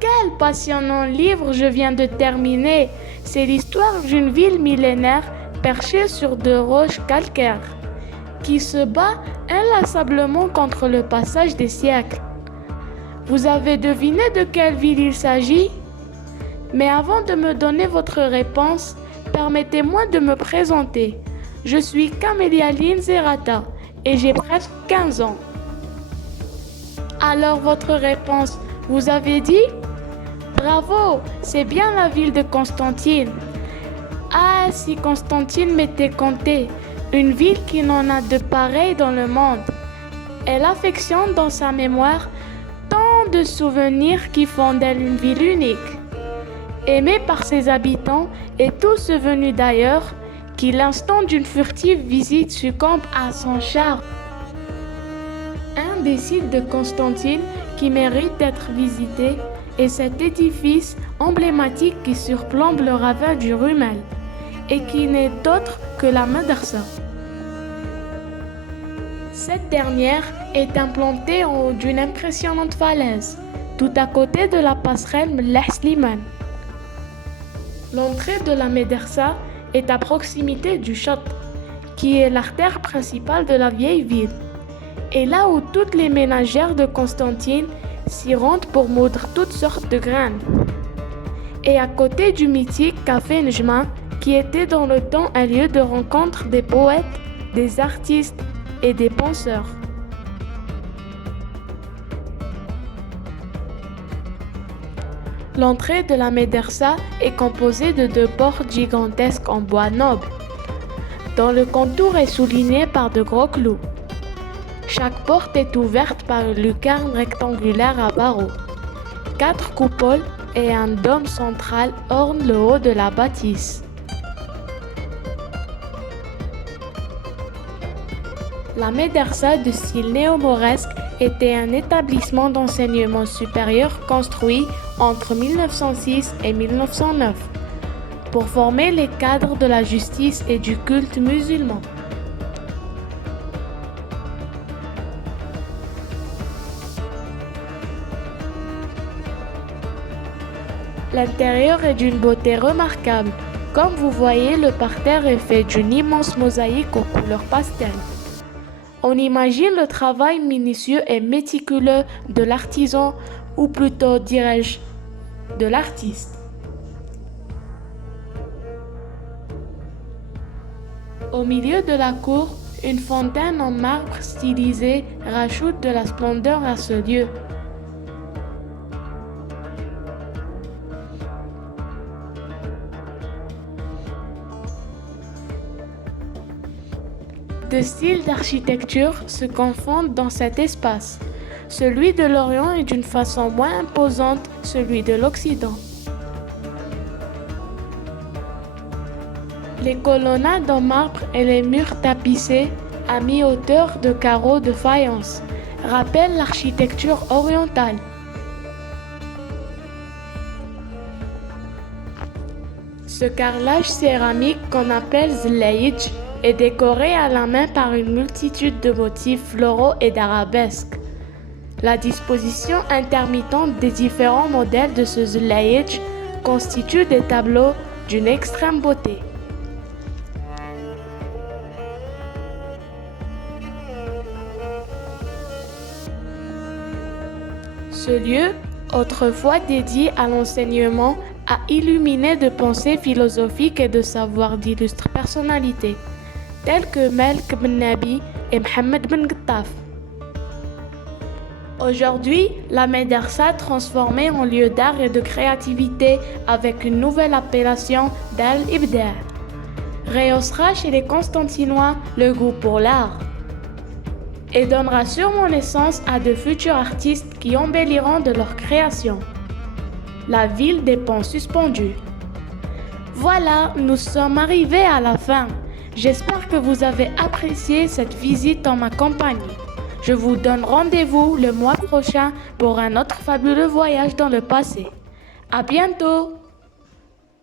Quel passionnant livre je viens de terminer! C'est l'histoire d'une ville millénaire perchée sur deux roches calcaires, qui se bat inlassablement contre le passage des siècles. Vous avez deviné de quelle ville il s'agit? Mais avant de me donner votre réponse, permettez-moi de me présenter. Je suis Camélia Lynn Zerata et j'ai presque 15 ans. Alors votre réponse, vous avez dit? Bravo, c'est bien la ville de Constantine. Ah, si Constantine m'était comptée, une ville qui n'en a de pareil dans le monde. Elle affectionne dans sa mémoire tant de souvenirs qui font d'elle une ville unique. Aimée par ses habitants et tous venus d'ailleurs, qui l'instant d'une furtive visite succombe à son charme. Un des sites de Constantine qui mérite d'être visité est cet édifice emblématique qui surplombe le ravin du Rumel et qui n'est autre que la Médersa. Cette dernière est implantée en haut d'une impressionnante falaise, tout à côté de la passerelle Mleh Slimane. L'entrée de la Médersa est à proximité du château, qui est l'artère principale de la vieille ville, et là où toutes les ménagères de Constantine s'y rendent pour moudre toutes sortes de graines. Et à côté du mythique Café Njma, qui était dans le temps un lieu de rencontre des poètes, des artistes et des penseurs. L'entrée de la Médersa est composée de deux portes gigantesques en bois noble, dont le contour est souligné par de gros clous. Chaque porte est ouverte par une lucarne rectangulaire à barreaux. 4 coupoles et un dôme central ornent le haut de la bâtisse. La Médersa de style néo-mauresque était un établissement d'enseignement supérieur construit entre 1906 et 1909 pour former les cadres de la justice et du culte musulman. L'intérieur est d'une beauté remarquable. Comme vous voyez, le parterre est fait d'une immense mosaïque aux couleurs pastel. On imagine le travail minutieux et méticuleux de l'artisan, ou plutôt dirais-je, de l'artiste. Au milieu de la cour, une fontaine en marbre stylisé rajoute de la splendeur à ce lieu. Deux styles d'architecture se confondent dans cet espace. Celui de l'Orient est d'une façon moins imposante, celui de l'Occident. Les colonnades en marbre et les murs tapissés à mi-hauteur de carreaux de faïence rappellent l'architecture orientale. Ce carrelage céramique qu'on appelle zlaïdj est décoré à la main par une multitude de motifs floraux et d'arabesques. La disposition intermittente des différents modèles de ce zlaïdj constitue des tableaux d'une extrême beauté. Ce lieu, autrefois dédié à l'enseignement, a illuminé de pensées philosophiques et de savoirs d'illustres personnalités, tels que Malik Ben Nabi et Mohammed Ben Ghattaf. Aujourd'hui, la Médersa transformée en lieu d'art et de créativité avec une nouvelle appellation d'Al-Ibda' rehaussera chez les Constantinois le goût pour l'art et donnera sûrement naissance à de futurs artistes qui embelliront de leur création. La ville des ponts suspendus. Voilà, nous sommes arrivés à la fin. J'espère que vous avez apprécié cette visite en ma compagnie. Je vous donne rendez-vous le mois prochain pour un autre fabuleux voyage dans le passé. À bientôt!